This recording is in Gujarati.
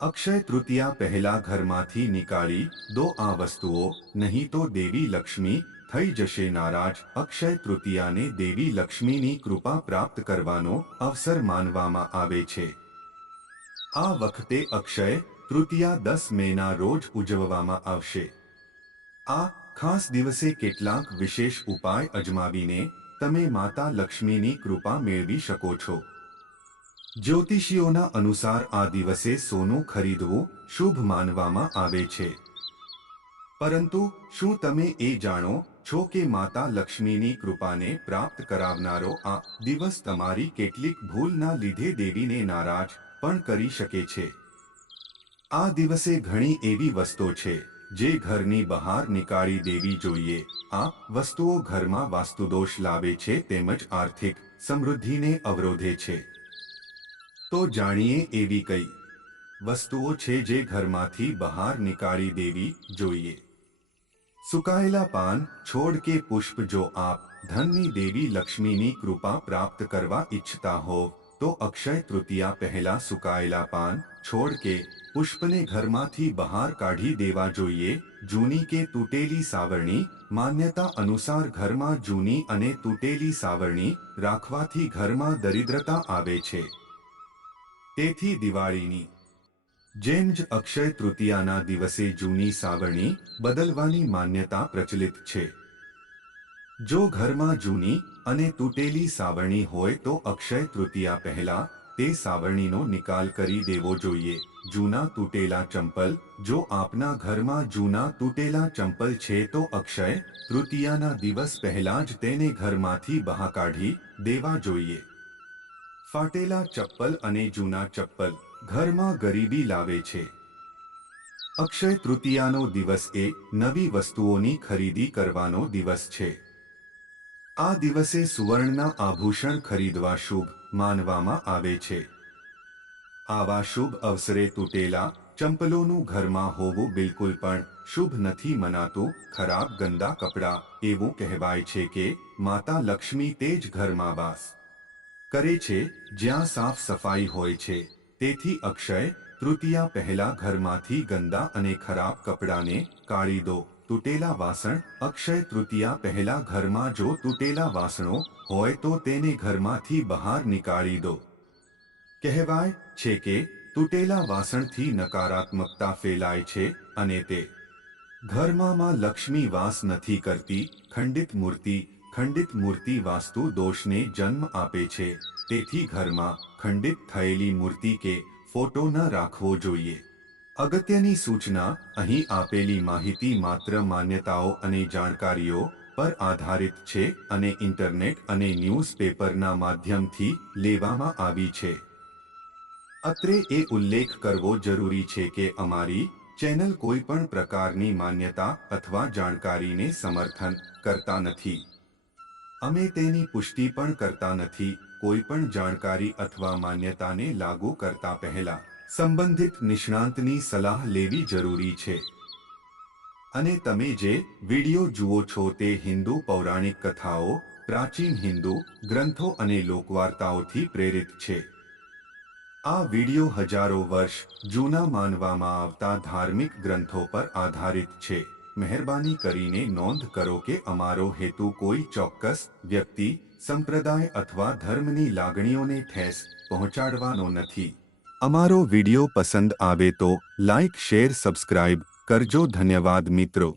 અક્ષય તૃતીયા પહેલા ઘરમાંથી નીકાળી, દો આ વસ્તુઓ, નહીં તો દેવી લક્ષ્મી, થઈ જશે નારાજ. અક્ષય તૃતીયાને દેવી લક્ષ્મીની કૃપા પ્રાપ્ત કરવાનો અવસર માનવામાં આવે છે. આ વખતે અક્ષય તૃતીયા દસ મેના રોજ ઉજવવામાં આવશે. આ ખાસ દિવસે કેટલાક વિશેષ ઉપાય અજમાવીને તમે માતા લક્ષ્મીની કૃપા મેળવી શકો છો. જ્યોતિષીઓના અનુસાર આ દિવસે સોનું ખરીદવું શુભ માનવામાં આવે છે. પરંતુ શું તમે એ જાણો છો કે માતા લક્ષ્મીની કૃપાને પ્રાપ્ત કરાવનારો આ દિવસ તમારી કેટલીક ભૂલના લીધે દેવીને નારાજ પણ કરી શકે છે? આ દિવસે ઘણી એવી વસ્તુ છે જે ઘરની બહાર નીકાળી દેવી જોઈએ. આ વસ્તુઓ ઘરમાં વાસ્તુદોષ લાવે છે તેમજ આર્થિક સમૃદ્ધિને અવરોધે છે. તો જાણીએ એવી કઈ વસ્તુઓ છે જે ઘરમાંથી બહાર નીકાળી દેવી જોઈએ. સુકાયેલા પાન, છોડ કે પુષ્પ જો આપ ધનની દેવી લક્ષ્મીની કૃપા પ્રાપ્ત કરવા ઈચ્છતા હો તો અક્ષય તૃતીયા પહેલા સુકાયેલા પાન, છોડ કે પુષ્પને ઘરમાંથી બહાર કાઢી દેવા જોઈએ, જૂની કે તૂટેલી સાવરણી, માન્યતા અનુસાર ઘરમાં જૂની અને તૂટેલી સાવરણી રાખવાથી ઘરમાં દરિદ્રતા આવે છે. તેથી દિવાળીની જેમ જ અક્ષય તૃતીયાના દિવસે જૂની સાવરણી બદલવાની માન્યતા પ્રચલિત છે. જો ઘરમાં જૂની અને તૂટેલી સાવરણી હોય તો અક્ષય તૃતીયા પહેલા તે સાવરણીનો નિકાલ કરી દેવો જોઈએ. જૂના તૂટેલા ચંપલ, જો આપના ઘરમાં જૂના તૂટેલા ચંપલ છે તો અક્ષય તૃતીયાના દિવસ પહેલા જ તેને ઘરમાંથી બહાર કાઢી દેવા જોઈએ. ફાટેલા ચપ્પલ અને જૂના ચપ્પલ ઘરમાં ગરીબી લાવે છે. અક્ષય તૃતીયાનો દિવસ એ નવી વસ્તુઓની ખરીદી કરવાનો દિવસ છે. આ દિવસે સુવર્ણના આભૂષણ ખરીદવા શુભ માનવામાં આવે છે. આવા શુભ અવસરે તૂટેલા ચંપલોનું ઘરમાં હોવું બિલકુલ પણ શુભ નથી મનાતું, ખરાબ ગંદા કપડાં, એવું કહેવાય છે કે માતા લક્ષ્મી તે જ ઘરમાં વાસ કરે છે, જ્યાં સાફ સફાઈ હોય છે. તેથી અક્ષય, તૃતીયા પહેલા ઘરમાંથી ગંદા અને ખરાબ કપડાને કાઢી દો. તૂટેલા વાસણ, અક્ષય તૃતીયા પહેલા ઘરમાં જો તૂટેલા વાસણો હોય તો તેને ઘરમાંથી બહાર નીકાળી દો. કહેવાય છે કે, તૂટેલા વાસણથી નકારાત્મકતા ફેલાય છે અને તે ઘરમાં લક્ષ્મી વાસ નથી કરતી, ખંડિત મૂર્તિ ખંડિત મૂર્તિ વાસ્તુ દોષને જન્મ આપે છે. તેથી ઘરમાં ખંડિત થયેલી મૂર્તિ કે ફોટો ન રાખવો જોઈએ. અગત્યની સૂચના અહીં આપેલી માહિતી માત્ર માન્યતાઓ અને જાણકારીઓ પર આધારિત છે અને ઇન્ટરનેટ અને ન્યૂઝપેપરના માધ્યમથી લેવામાં આવી છે. અત્રે એ ઉલ્લેખ કરવો જરૂરી છે કે અમારી ચેનલ કોઈ પણ પ્રકારની માન્યતા અથવા જાણકારીને સમર્થન કરતા નથી. અમે તેની પુષ્ટિ પણ કરતા નથી, કોઈ પણ જાણકારી અથવા માન્યતાને લાગુ કરતા પહેલા, સંબંધિત નિષ્ણાંતની સલાહ લેવી જરૂરી છે. અને તમે જે વિડિયો જુઓ છો તે હિન્દુ પૌરાણિક કથાઓ, પ્રાચીન હિન્દુ ગ્રંથો અને લોકવાર્તાઓથી પ્રેરિત છે. આ વિડિયો હજારો વર્ષ જૂના માનવામાં આવતા ધાર્મિક ગ્રંથો પર આધારિત છે. મહેરબાની કરીને નોંધ કરો કે અમારો હેતુ કોઈ ચોક્કસ વ્યક્તિ સંપ્રદાય અથવા ધર્મની લાગણીઓને ઠેસ પહોંચાડવાનો નથી અમારો વિડિયો પસંદ આવે તો લાઇક શેર સબસ્ક્રાઇબ કરજો ધન્યવાદ મિત્રો